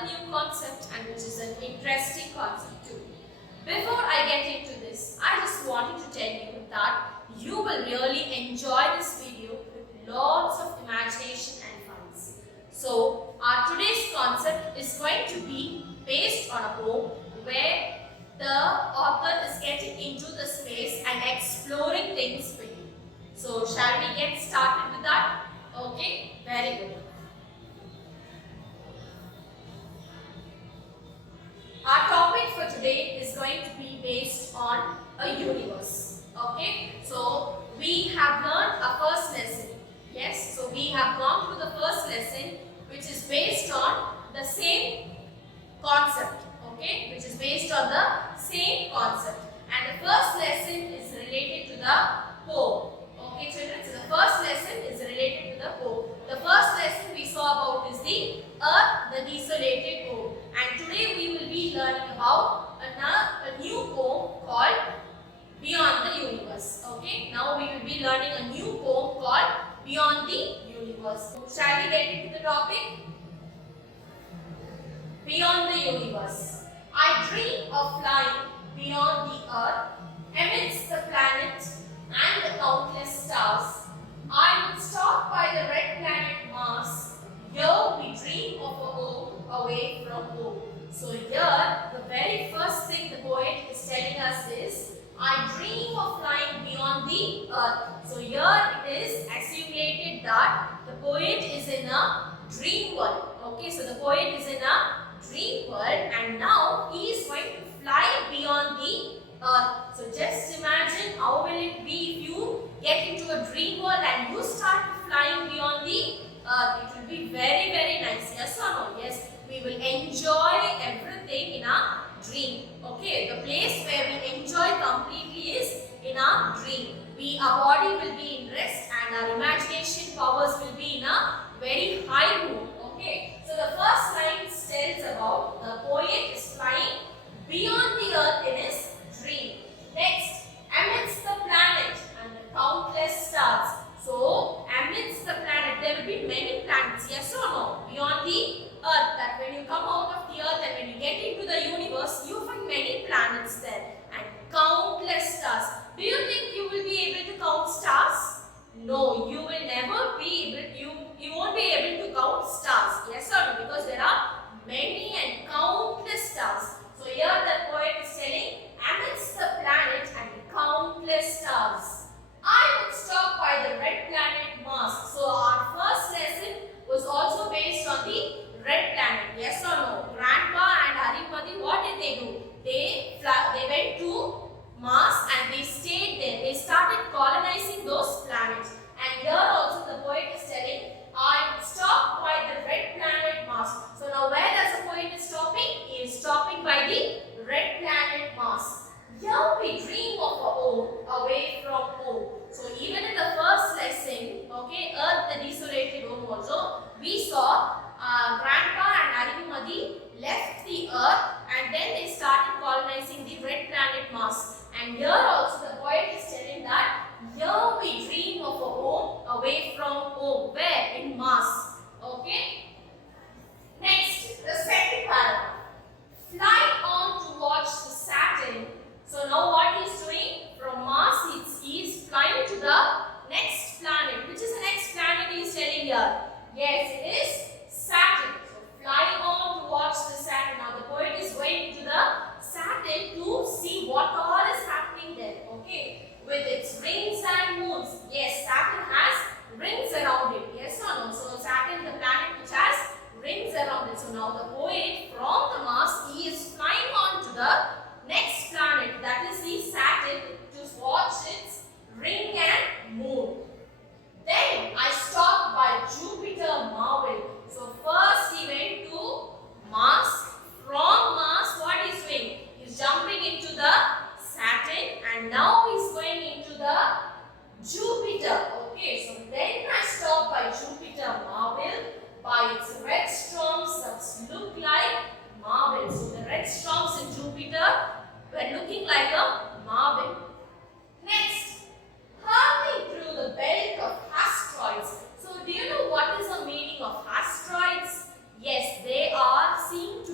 another new concept and which is an interesting concept too. Before I get into this, I just wanted to tell you that you will really enjoy this video with lots of imagination and fun. So, our today's concept is going to be based on a poem where the author is getting into the space and exploring things for you. So, shall we get started with that? Okay, very good. Our topic for today is going to be based on a universe. Okay, so we have learned our first lesson. Yes, so we have gone through the first lesson which is based on the same concept. Okay, which is based on the same concept. And the first lesson is related to the poem. Okay, children, so the first lesson is related to the poem. The first lesson we saw about is the Earth, the Desolated Poem. And today we will be learning about a new poem called Beyond the Universe. Okay, now we will be learning a new poem called Beyond the Universe. Shall we get into the topic? Beyond the universe. I dream of flying beyond the earth, amidst the planets and the countless stars. I would stop by the red planet Mars. Here we dream of a home away from home. So here, the very first thing the poet is telling us is, I dream of flying beyond the earth. So here it is assimilated that the poet is in a dream world. Okay, so the poet is in a dream world and now he is going to fly beyond the earth. So just imagine how will it be if you get into a dream world and you start flying beyond the earth. It will be very, very nice. Yes or no? Yes, we will enjoy everything in our dream. Okay, the place where we enjoy completely is in our dream. Our body will be in rest and our imagination powers will be in a very high mood. Okay, so the first line tells about the poet is flying beyond the earth in his dream. Next, amidst the planet and the countless stars. So, amidst the planet, there will be many planets, yes or no? Beyond the earth, that when you come out of the earth and when you get into the universe, you find many planets there and countless stars. Do you think you will be able to count stars? No, you will never be able, you won't be able to count stars, yes or no? Because there are many and countless stars. So here the poet is telling, amidst the planet and countless stars, I would stop by the red planet Mars. So our first lesson was also based on the red planet, yes or no? Grandpa and Harimati, what did they do? They went to Mars and they stayed there. They started colonizing those planets. And here also the poet is telling, I would stop by the red planet Mars. So now where does the poet is stopping? He is stopping by the red planet Mars. Here we dream of a home away from home. So even in the first lesson, okay, Earth, the Desolated Home also, we saw Grandpa and Arihimadi left the Earth and then they started colonizing the red planet Mars. And here also the poet is telling that here we dream of a home away from home. Where? In Mars. Okay. Next, the second paragraph. Fly on to watch the Saturn. So now what he is doing? From Mars he is flying to the next planet. Which is the next planet he is telling here? Yes, it is Saturn. So fly on to watch the Saturn. Now the poet is going to the Saturn to see what all is happening there. Okay, with its rings and moons. Yes, Saturn has rings around it. Yes or no? So Saturn, the planet which has rings around it. So now the poet from the Mars, he is flying on to the next planet, that is the Saturn, to watch its ring and moon. Then I stopped by Jupiter marvel. So first he went to Mars. From Mars, what is doing? He's jumping into the Saturn and now he's going into the Jupiter. Okay, so then I stopped by Jupiter marvel by its red storms that look like marble. So the red storms in Jupiter were looking like a marble. Next, hurtling through the belt of asteroids. So do you know what is the meaning of asteroids? Yes, they are seen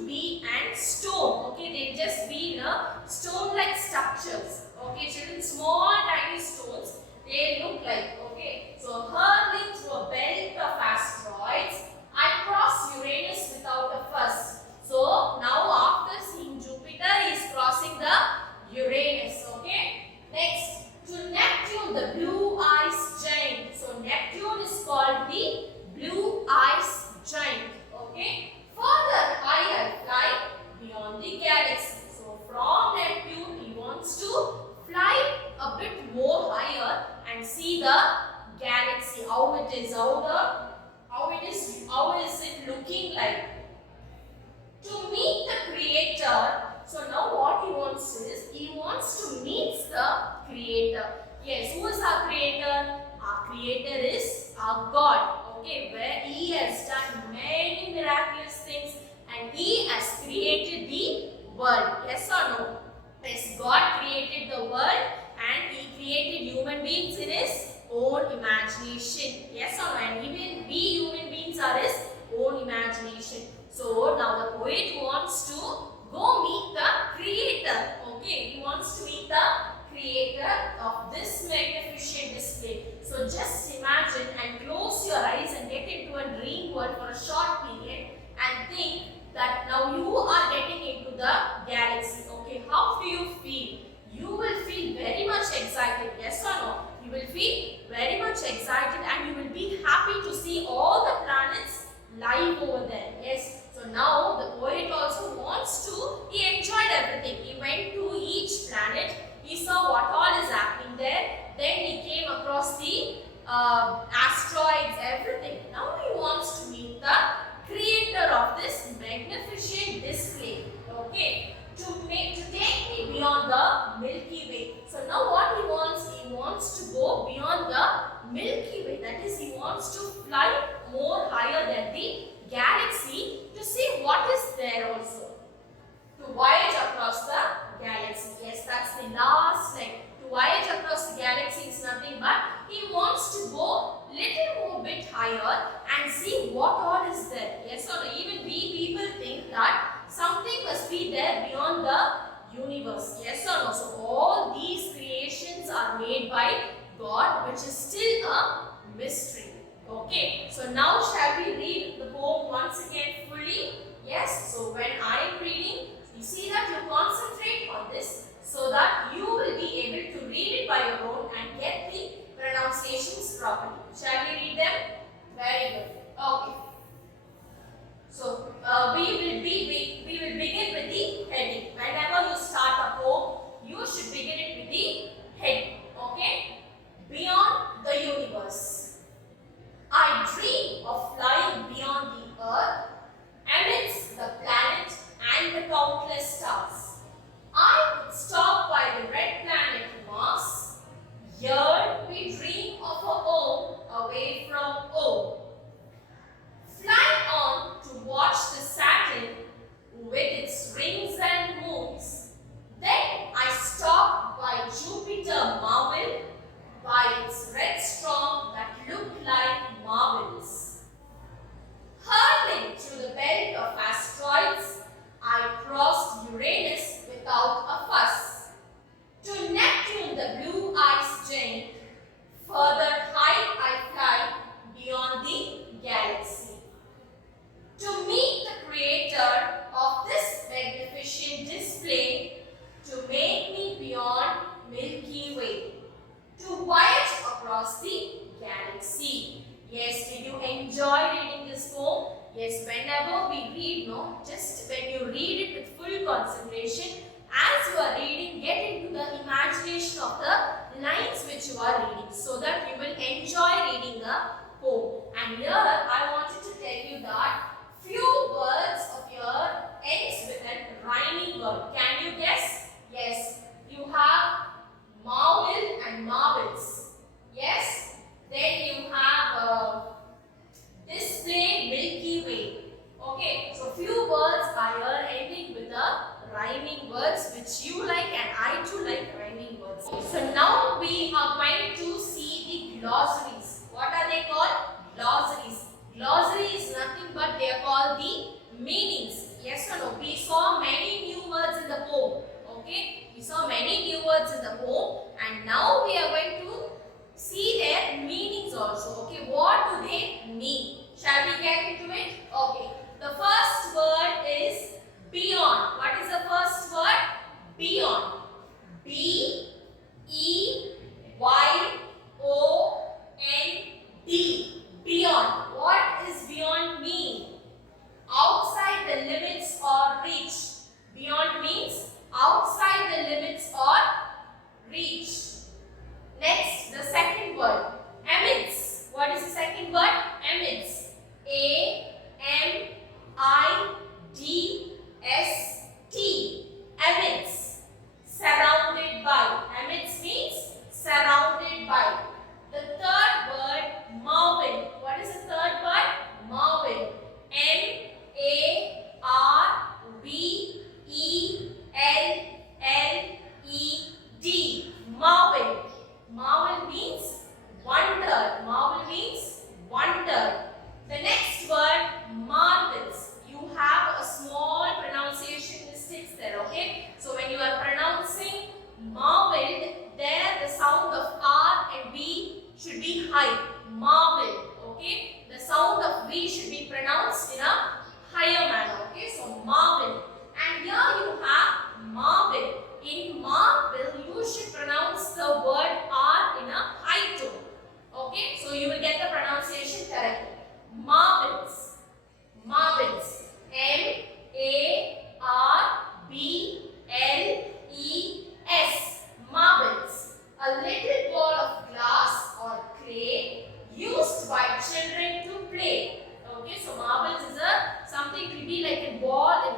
magnificent display. Okay, to take me beyond the Milky Way. So now what he wants to go beyond the Milky Way. That is, he wants to fly more higher than the galaxy to see what is there also. To voyage across the galaxy. Yes, that's the last leg. To voyage across the galaxy is nothing but he wants to go little more bit higher and see what all is there. Yes or no? Even we people think that something must be there beyond the universe. Yes or no? So all these creations are made by God, which is still a mystery. Okay, so now shall we read the poem once again fully? Yes, so when I am reading, you see that you concentrate on this so that you will be able to read it by your own and get the pronunciations properly. Shall we read them? Very good. Okay. So we will begin with the heading. Whenever you start a poem, you should begin it with the heading. Okay? Beyond the universe. I dream of flying beyond the earth, amidst the planet and the countless stars. I would stop by the red planet Mars. Here we dream of a home away from home. Fly on to watch the Saturn with its rings and moons. Then I stop by Jupiter marble, by its red storm that look like marbles. Hurtling through the belt of asteroids, I crossed Uranus without a fuss. To Neptune, the blue ice giant, further high I fly beyond the galaxy. To meet the creator of this magnificent display, to make me beyond Milky Way, to voyage across the galaxy. Yes, did you enjoy reading this poem? Yes, whenever we read, no, just when you read it with full concentration, as you are reading, get into the imagination of the lines which you are reading so that you will enjoy reading the poem. And here I wanted to tell you that few words of your ends with a rhyming word. Can you guess? Yes, you have marble and marbles. Yes, then you have display Milky Way. Okay, so few words are here ending with the rhyming words which you like, and I too like rhyming words. So now we are going to see the glossaries. What are they called? Glossaries. Glossary is nothing but they are called the meanings. Yes or no? We saw many new words in the poem. Okay, we saw many new words in the poem, and now we are going to see their meanings also. Okay, what do they mean? Shall we get into it? Okay, the first word is beyond. What is the first word? Beyond. B E Y O N D. Beyond. What is beyond mean? Outside the limits or reach. Beyond means outside the limits or reach. Next, the second word, amidst. What is the second word? Amidst. A M I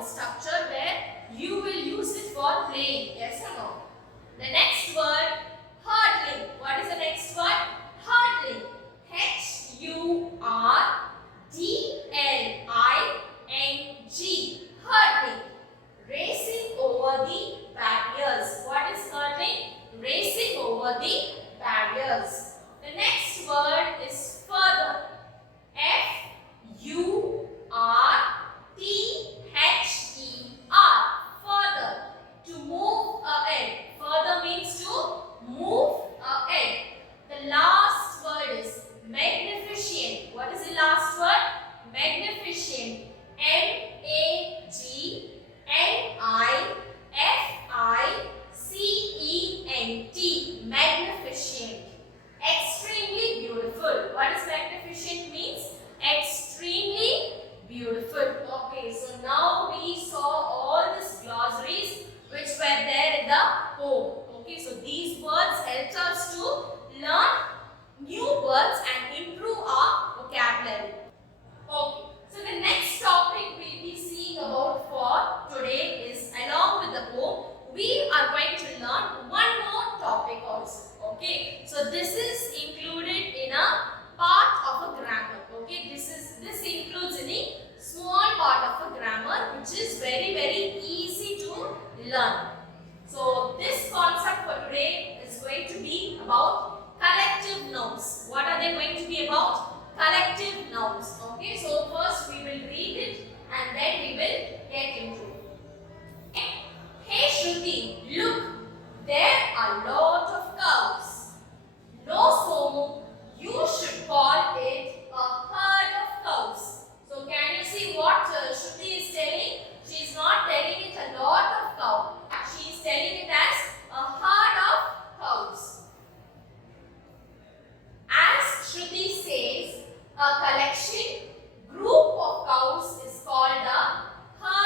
structure where you will use it for playing. Yes or no? The next word, hurdling. What is the next word? Hurdling. Hurdling. Hurdling. Racing over the barriers. What is hurdling? Racing over the barriers. The next word is further. Further. Further. To move ahead. Further means to move ahead. The last word is magnificent. What is the last word? Magnificent. Magnificent. Magnificent. Extremely beautiful. What is magnificent means? Extremely beautiful. Okay, so now we saw all these glossaries which were there in the poem. Okay, so these words helped us to learn new words and improve our vocabulary. Okay, so the next topic we'll be seeing about for today is, along with the poem, we are going to learn one more topic also. Okay, so this is included in a part of a grammar. Okay, this includes any small part of a grammar which is very easy to learn. So this concept for today is going to be about collective nouns. What are they going to be about? Collective nouns. Okay, so first we will read it and then we will get into it. Hey Shruti, look, there are a lot of cows. No, Somu, you should call it a herd of cows. So can you see what Shruti is telling? She is not telling it a lot of cows. She is telling it as a herd of cows. As Shruti says, a collection, group of cows is called a herd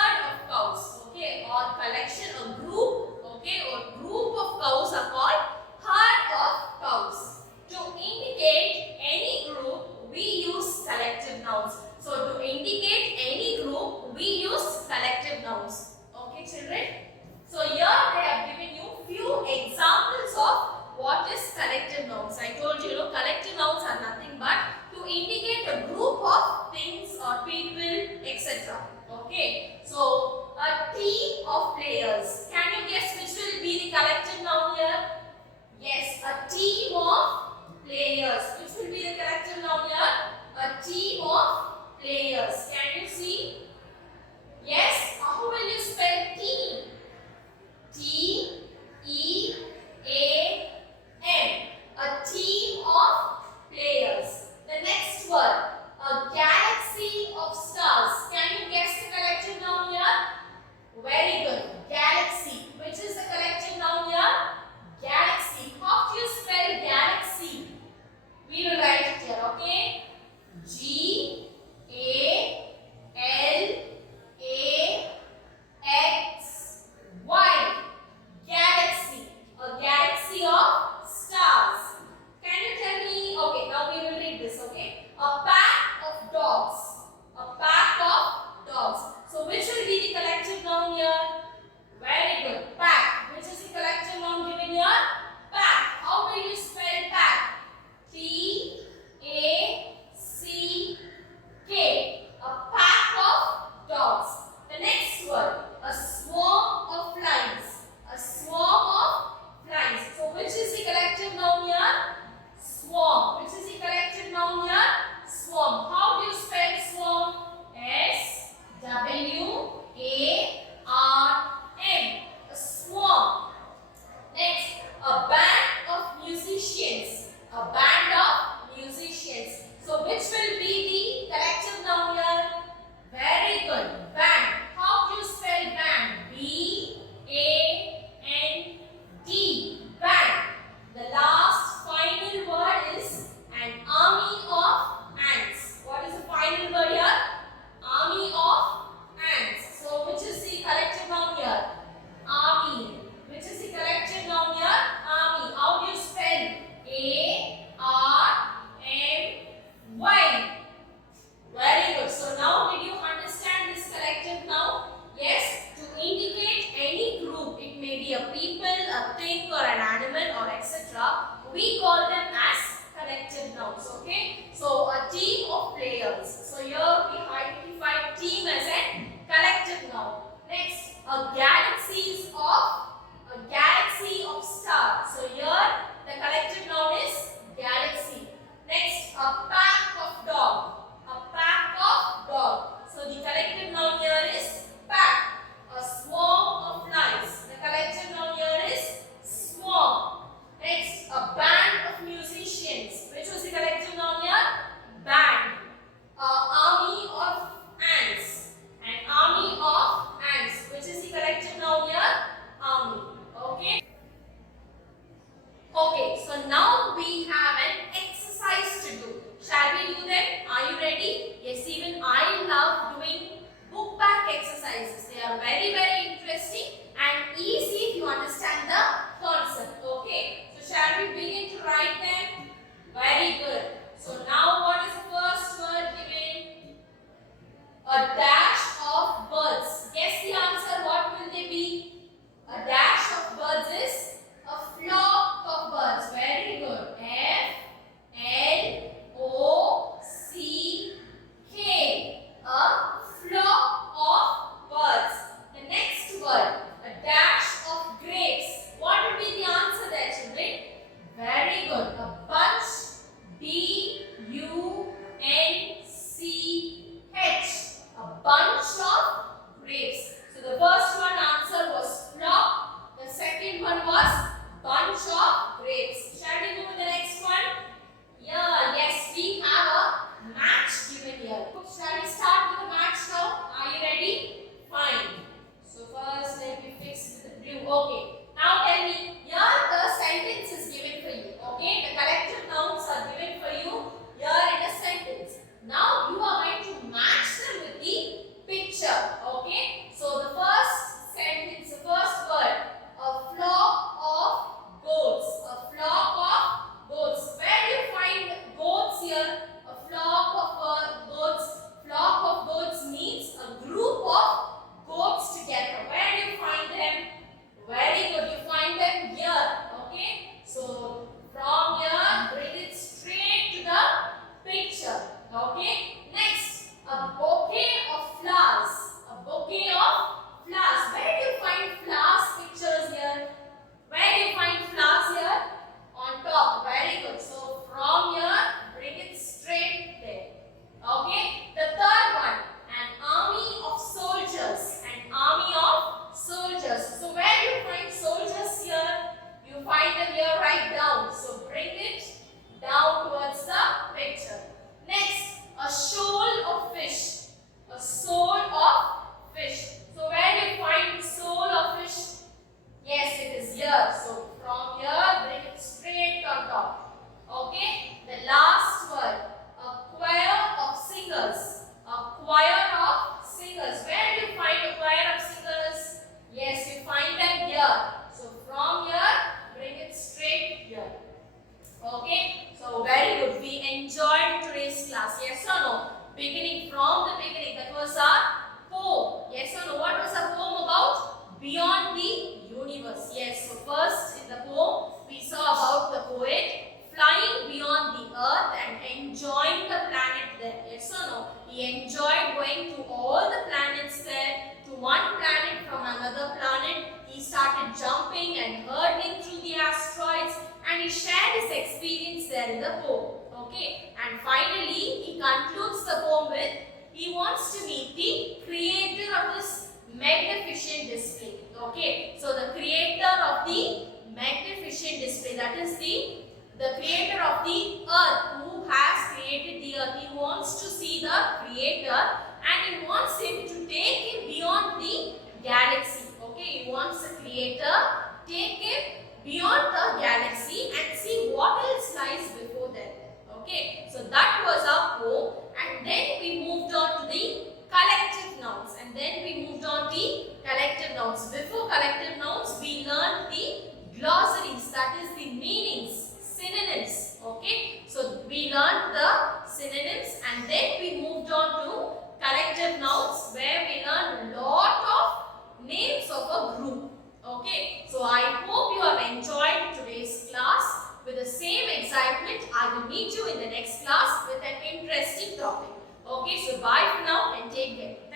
a galaxy of stars. So here the collective noun is galaxy. Next, a pack of dog. A pack of dog. So the collective noun here is pack. A swarm of flies. The collective noun here is swarm. Next, a band of musicians. Which was the collective noun here? Band. Army of ants. An army of ants. Which is the collective noun here? Army. Okay. Okay, so now we have an exercise to do. Shall we do them? Are you ready? Yes, even I love doing book back exercises. They are very, very interesting and easy if you understand the concept. Okay, so shall we begin to write them? Very good. So now what is the first word given? A dash of birds. Guess the answer. What will they be? A dash of birds is a flock of birds. Very good. F L O C K. A flock of birds. The next word, a dash of grapes. What would be the answer there, children? Very good. A bunch. B U N C H. A bunch of grapes. So the first one answer was flock. The second one was bunch of grapes. Shall we move to the next one? Yeah, yes, we have a match given here. Shall we start with the match now? Are you ready? Fine. So first let me fix with the blue. Okay. Now tell me, here the sentence is given for you. Okay, the collective nouns are given for you here in a sentence. Now you are going to match them with the picture. Okay. So the first sentence, the first word, a flock of goats. A flock of goats. Where do you find goats here? A flock of goats. Flock of goats means a group of goats together. Where do you find them? Very good. You find them here. Okay. So from here, bring it straight to the picture. Okay. Next, a bouquet of flowers. A bouquet of flowers. Where do you find flowers pictures here? Where do you find flowers here? On top. Very good. So from here, bring it straight there. Okay. The third one, an army of soldiers. An army of soldiers. So where do you find soldiers here? You find them here right down. So bring it down towards the picture. Next, a shoal of fish. A shoal of fish. So where do you find the shoal of fish? Yes, it is here. So from here, bring it straight on top. Okay. The last word, a choir of singers. A choir of singers. Where do you find a choir of singers? Yes, you find them here. So from here, bring it straight here. Okay. So very good. We enjoyed today's class. Yes or no? Beginning from the beginning. That was our poem. Yes or no? What was our poem about? Beyond the universe. Yes. So first in the poem, we saw about the poet flying beyond the earth and enjoying the planet there. Yes or no? He enjoyed going to all the planets there, to one planet from another planet. He started jumping and hurtling through the asteroids, and he shared his experience there in the poem. Okay. And finally, he concludes the poem with, he wants to meet the creator of this magnificent display. Okay. So the creator of the magnificent display, that is the creator of the earth, who has created the earth. He wants to see the creator and he wants him to take him beyond the galaxy. Okay, he wants the creator take him beyond the galaxy and see what else lies before them. Okay, so that was our poem, and then we moved on to the collective nouns, and then we moved on to the collective nouns. Before collective nouns, we learned the glossaries, that is the meanings, synonyms. Okay, so we learned the synonyms, and then we moved on to collective nouns, where we learned a lot of names of a group. Okay, so I hope you have enjoyed today's class. With the same excitement, I will meet you in the next class with an interesting topic. Okay, so bye for now and take care.